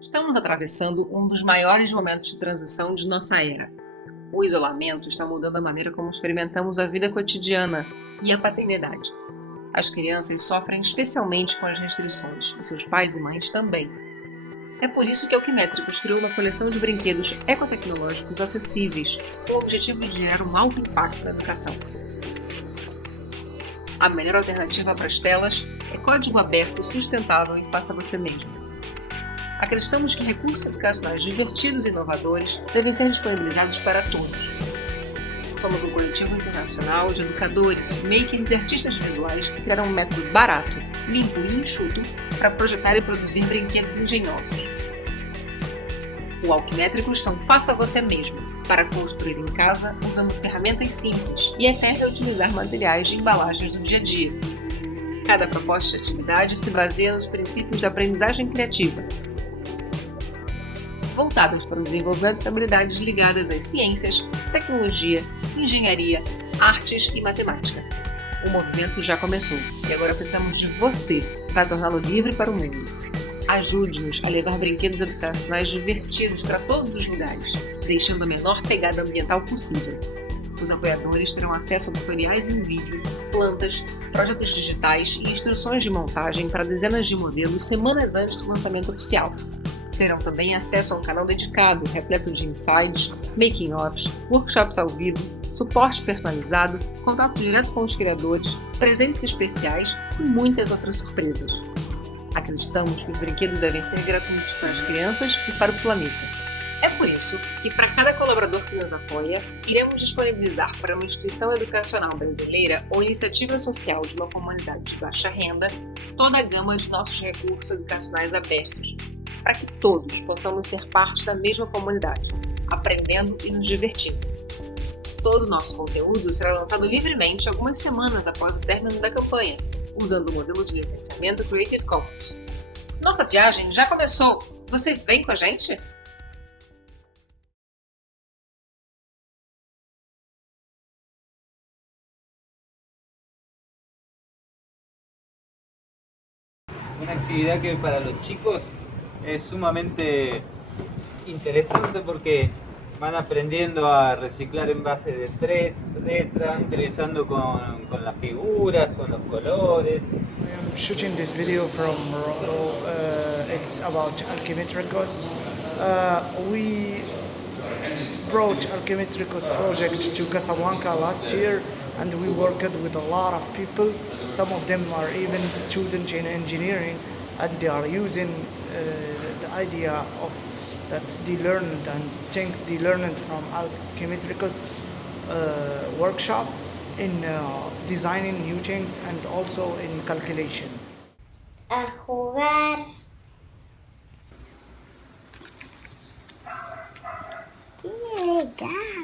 Estamos atravessando um dos maiores momentos de transição de nossa era. O isolamento está mudando a maneira como experimentamos a vida cotidiana e a paternidade. As crianças sofrem especialmente com as restrições, e seus pais e mães também. É por isso que a Alquimétricos criou uma coleção de brinquedos ecotecnológicos acessíveis, com o objetivo de gerar um alto impacto na educação. A melhor alternativa para as telas é código aberto, sustentável e faça você mesmo. Acreditamos que recursos educacionais divertidos e inovadores devem ser disponibilizados para todos. Somos um coletivo internacional de educadores, makers e artistas visuais que criaram um método barato, limpo e enxuto para projetar e produzir brinquedos engenhosos. O Alquimétricos são faça você mesmo, para construir em casa usando ferramentas simples e até reutilizar materiais de embalagens do dia a dia. Cada proposta de atividade se baseia nos princípios da aprendizagem criativa, voltadas para o desenvolvimento de habilidades ligadas às ciências, tecnologia, engenharia, artes e matemática. O movimento já começou e agora precisamos de você para torná-lo livre para o mundo. Ajude-nos a levar brinquedos educacionais divertidos para todos os lugares, deixando a menor pegada ambiental possível. Os apoiadores terão acesso a tutoriais em vídeo, plantas, projetos digitais e instruções de montagem para dezenas de modelos semanas antes do lançamento oficial. Terão também acesso a um canal dedicado, repleto de insights, making-offs, workshops ao vivo, suporte personalizado, contato direto com os criadores, presentes especiais e muitas outras surpresas. Acreditamos que os brinquedos devem ser gratuitos para as crianças e para o planeta. É por isso que, para cada colaborador que nos apoia, iremos disponibilizar para uma instituição educacional brasileira ou iniciativa social de uma comunidade de baixa renda toda a gama de nossos recursos educacionais abertos, para que todos possamos ser parte da mesma comunidade, aprendendo e nos divertindo. Todo o nosso conteúdo será lançado livremente algumas semanas após o término da campanha, usando o modelo de licenciamento Creative Commons. Nossa viagem já começou! Você vem com a gente? Una actividad que para los chicos es sumamente interesante porque van aprendiendo a reciclar envases de letras, interesando con las figuras, con los colores. I'm shooting this video from Morocco. It's about Alchemetricos. We brought Alchemetricos project to Casablanca last year, and we worked with a lot of people. Some of them are even students in engineering, and they are using the idea of that they learned and things they learned from Alchemetricos workshop in designing new things and also in calculation. A jugar. ¡Qué legal!